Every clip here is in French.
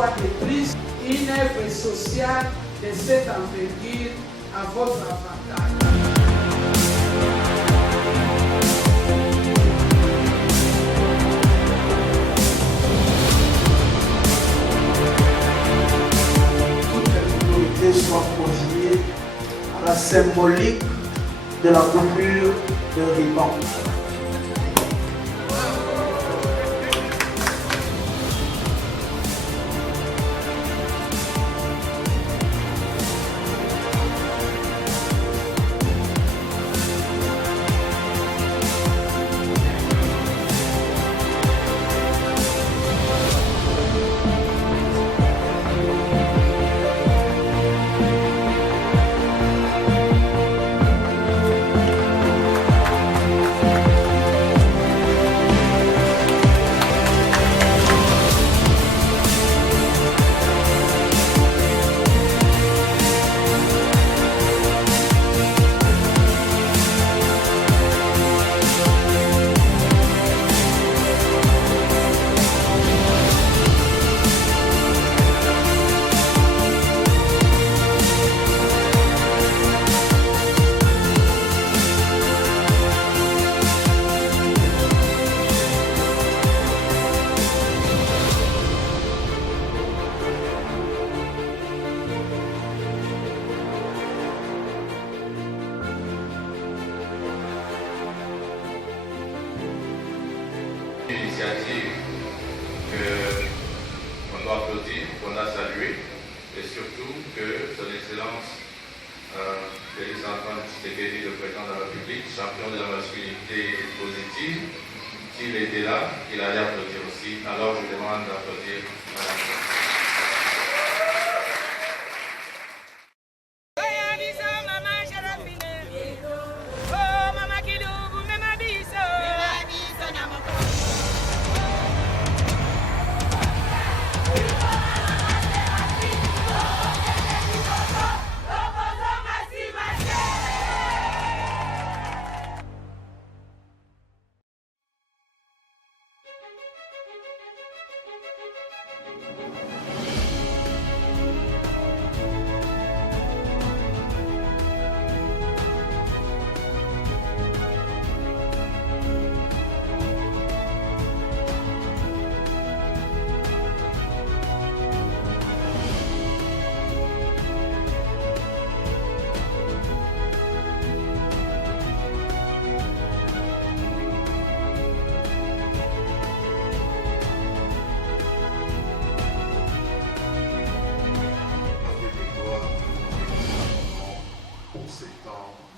fois de plus, une œuvre sociale de cette envergure à votre avantage. Soit conjugué à la symbolique de la coupure de ruban. Initiative qu'on doit applaudir, qu'on a salué, et surtout que son Excellence Félix Antoine Tshisekedi, le président de la République, champion de la masculinité positive, s'il était là, il allait applaudir aussi. Alors je demande d'applaudir Madame.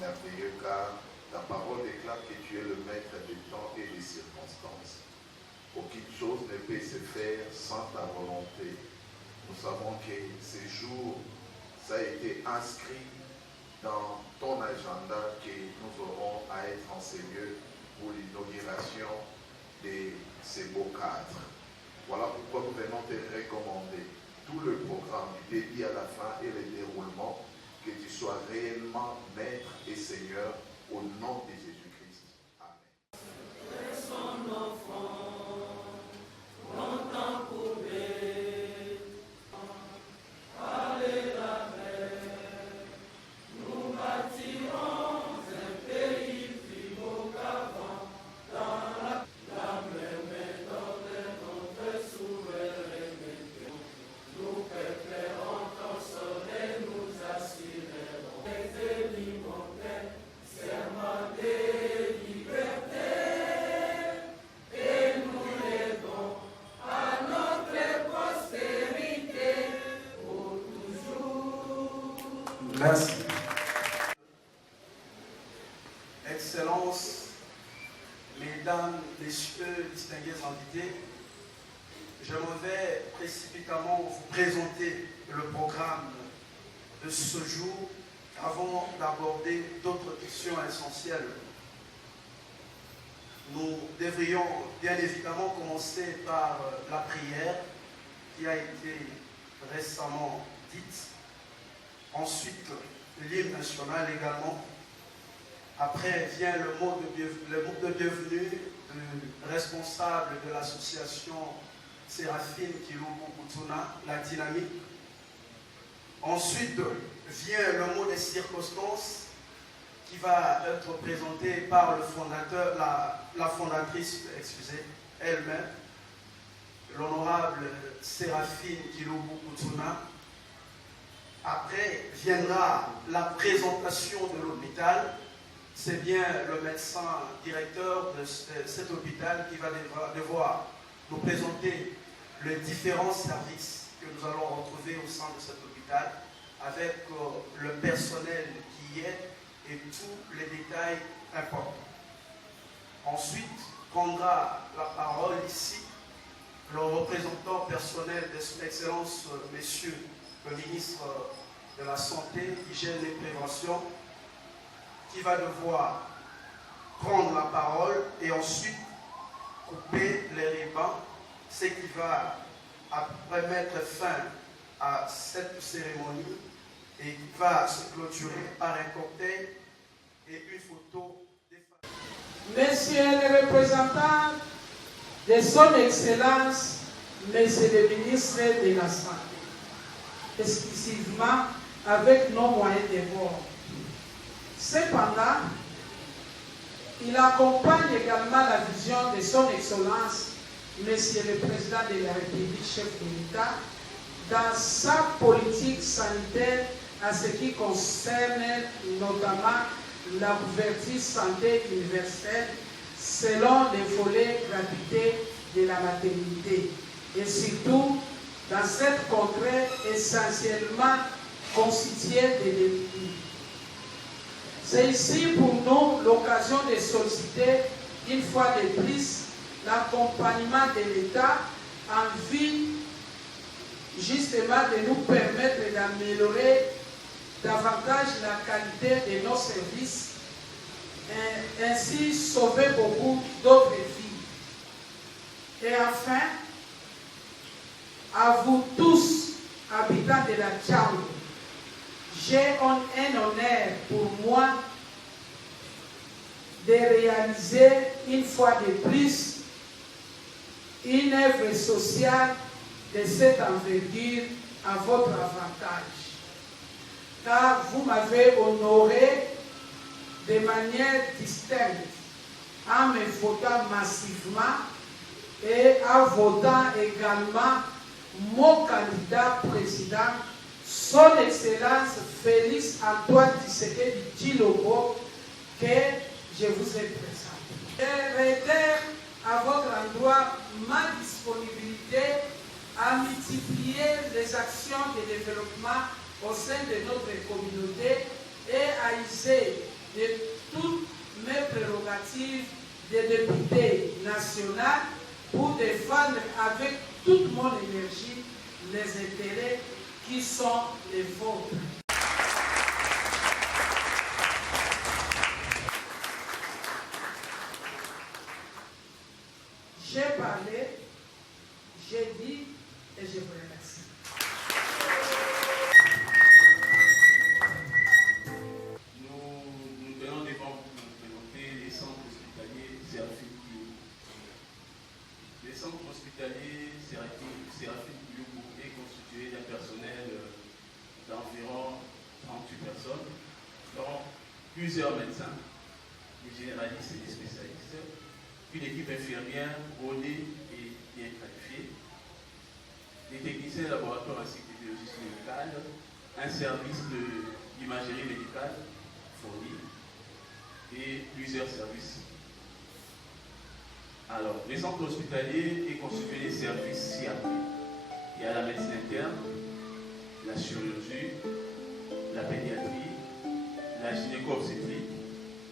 Merveilleux, car la parole déclare que tu es le maître du temps et des circonstances. Aucune chose ne peut se faire sans ta volonté. Nous savons que ce jour, ça a été inscrit dans ton agenda que nous aurons à être en ces lieux pour l'inauguration de ces beaux cadres. Voilà pourquoi nous venons te recommander tout le programme du début à la fin et le déroulement, que tu sois réellement maître et Seigneur au nom de Jésus-Christ. Amen. Son enfant, longtemps courbé, allez la mer, nous bâtirons un pays plus beau qu'avant, dans la même méthode de notre souveraineté. Nous préférons ton soleil, nous assurerons. Serment de liberté, et nous l'aidons à notre prospérité pour toujours. Merci. Excellences, Mesdames, Messieurs, distingués invités, je me vais précipitamment vous présenter le programme de ce jour avant d'aborder d'autres questions essentielles. Nous devrions bien évidemment commencer par la prière qui a été récemment dite. Ensuite, l'hymne national également. Après vient le mot de bienvenue du responsable de l'association Séraphine Kiloubou Koutouna, la dynamique. Ensuite vient le mot des circonstances qui va être présenté par le fondateur, la fondatrice, excusez, elle-même, l'honorable Séraphine Kiloubou Koutouna. Après viendra la présentation de l'hôpital. C'est bien le médecin directeur de cet hôpital qui va devoir nous présenter les différents services que nous allons retrouver au sein de cet hôpital avec le personnel qui y est et tous les détails importants. Ensuite, prendra la parole ici le représentant personnel de son Excellence, Monsieur le ministre de la Santé, Hygiène et Prévention, qui va devoir prendre la parole et ensuite couper les rubans, ce qui va après mettre fin à cette cérémonie et qui va se clôturer par un cocktail et une photo des familles. Messieurs les représentants de son Excellence, Messieurs les ministres de la Santé, exclusivement avec nos moyens de bord. Cependant, il accompagne également la vision de son Excellence, Monsieur le Président de la République, chef de l'État, dans sa politique sanitaire en ce qui concerne notamment la couverture santé universelle selon les volets gratuité de la maternité et surtout dans cette contrée essentiellement constituée de défis. C'est ici pour nous l'occasion de solliciter une fois de plus l'accompagnement de l'État en vue justement de nous permettre d'améliorer davantage la qualité de nos services et ainsi sauver beaucoup d'autres vies. Et enfin, à vous tous, habitants de la Tchao, j'ai un honneur pour moi de réaliser une fois de plus une œuvre sociale de cette envergure à votre avantage. Car vous m'avez honoré de manière distincte en me votant massivement et en votant également mon candidat président, son Excellence Félix Antoine Tshisekedi Tshilombo, que je vous ai présenté. Je réitère à votre endroit ma disponibilité à multiplier les actions de développement au sein de notre communauté et à user de toutes mes prérogatives de député national pour défendre avec toute mon énergie les intérêts qui sont les vôtres. J'ai parlé, j'ai dit et je vous remercie. Nous venons devant vous présenter les centres hospitaliers Séraphine Kiloubou. Les centres hospitaliers Séraphine Kiloubou est constitué d'un personnel d'environ 38 personnes, dont plusieurs médecins, des généralistes et des spécialistes, une équipe infirmière rodée et bien qualifiée, des techniciens de laboratoire ainsi que des biologistes médicales, un service d'imagerie médicale fourni et plusieurs services. Alors, les centres hospitaliers est constitué des services ci-après. Il y a la médecine interne, la chirurgie, la pédiatrie, la gynéco-obstétrique,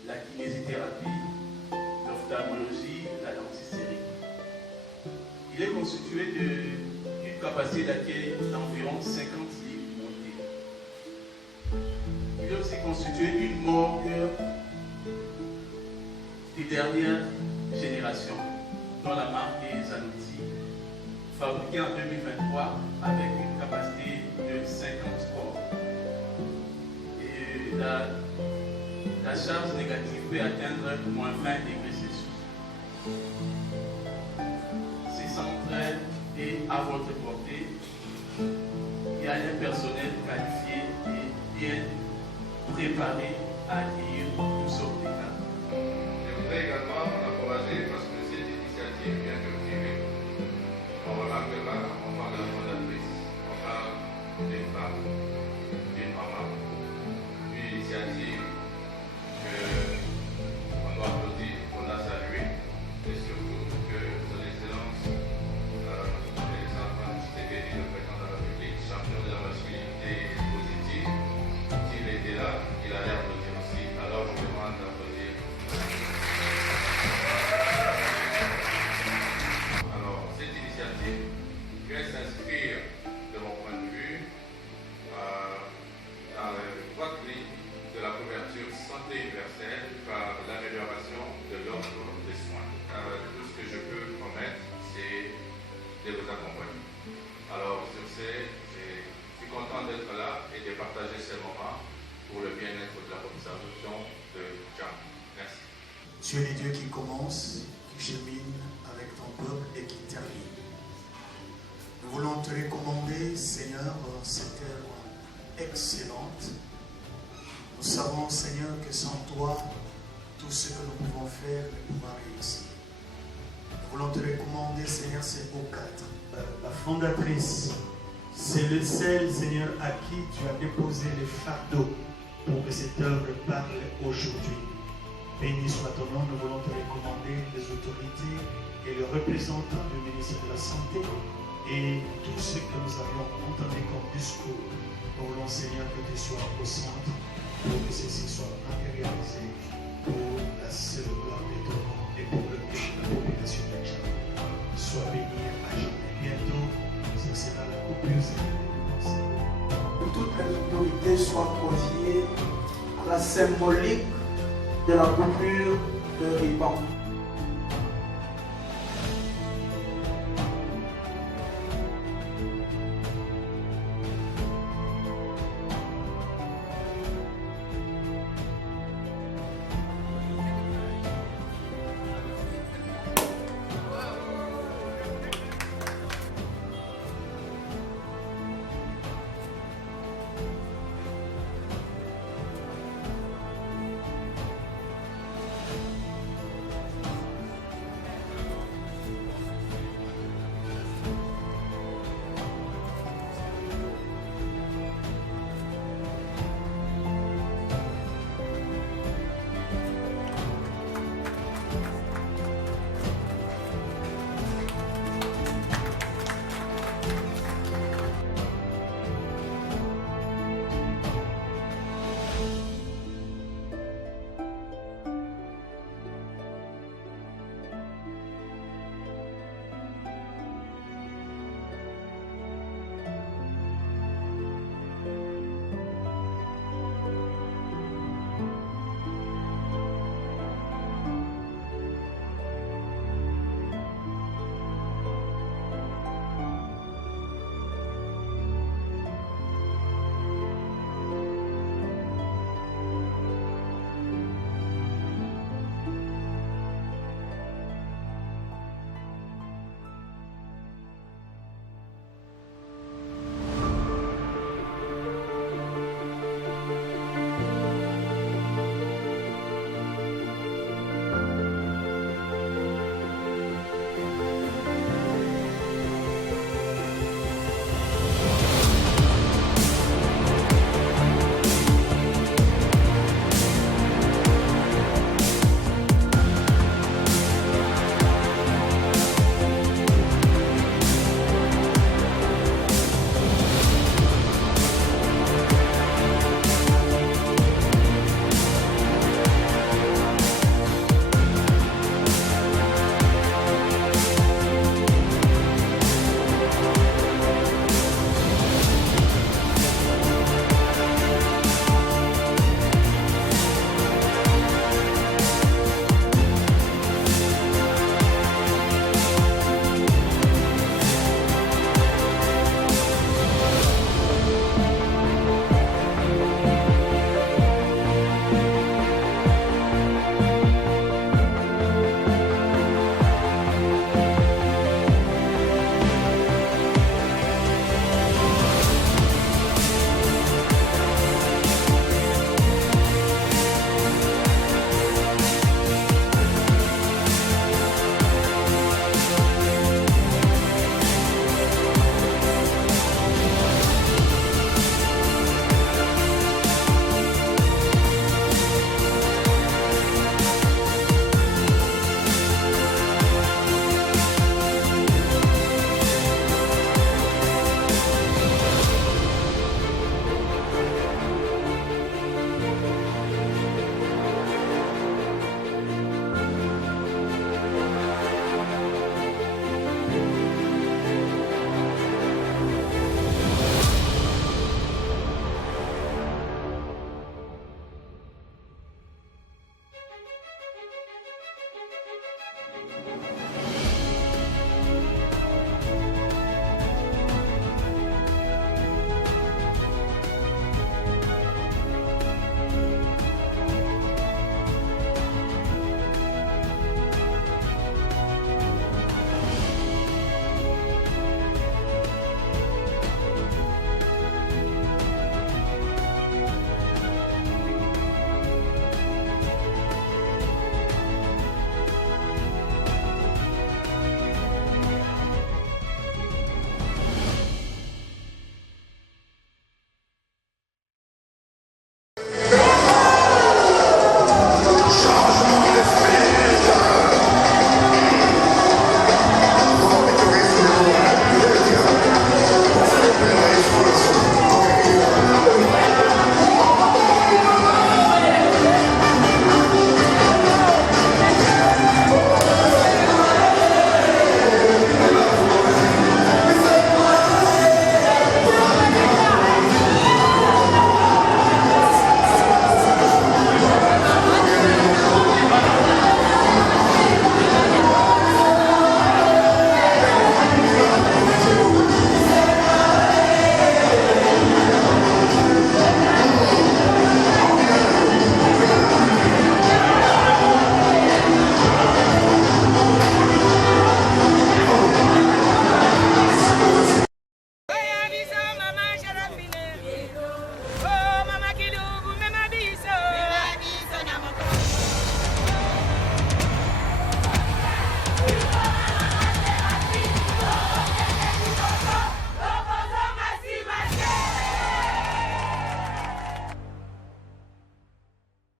la kinésithérapie, l'ophtalmologie, la dentisterie. Il est constitué d'une capacité d'accueil d'environ 50 lits montés. Il est aussi constitué d'une morgue des dernières générations, dont la marque est Zanotti, fabriquée en 2023 avec une capacité de 50 corps. Et la charge négative peut atteindre moins 20 degrés Celsius. Ces centres et à votre portée. Il y a un personnel qualifié et bien préparé à accueillir tous sortes de cas. Je voudrais également encourager, parce que cette initiative vient de privé. On remarquera, on parle de la fondatrice, on parle d'une femme, d'une maman, une initiative qu'on doit applaudir, qu'on a saluée, et surtout que son excellence, les enfants du Tshisekedi, le président de la République, champion de la masculinité positive, s'il était là, il allait applaudir aussi. Alors je demande d'applaudir. Alors, cette initiative vient s'inscrire, de mon point de vue, dans la droite ligne de la couverture santé universelle par l'amélioration de l'offre de soins. Tout ce que je peux promettre, c'est de vous accompagner. Alors, sur ce, je suis content d'être là et de partager ce moment pour le bien-être de la population de Djam. Merci. Tu es le Dieu qui commence, qui chemine avec ton peuple et qui termine. Nous voulons te recommander, Seigneur, cette œuvre excellente. Nous savons, Seigneur, que sans toi, tout ce que nous pouvons faire ne pourra réussir. Nous voulons te recommander, Seigneur, ces beaux quatre. La fondatrice, c'est le seul, Seigneur, à qui tu as déposé le fardeau pour que cette œuvre parle aujourd'hui. Béni soit ton nom, nous voulons te recommander les autorités et les représentants du ministère de la Santé et tout ce que nous avions entendu comme discours. Nous voulons, Seigneur, que tu sois au centre pour que ceci soit matérialisé pour la seule gloire de ton nom et pour le bien de la population de Djam. Sois béni à jamais. Bientôt, ce sera la coupure. Que toutes les autorités soient confiées à la symbolique de la coupure de ruban.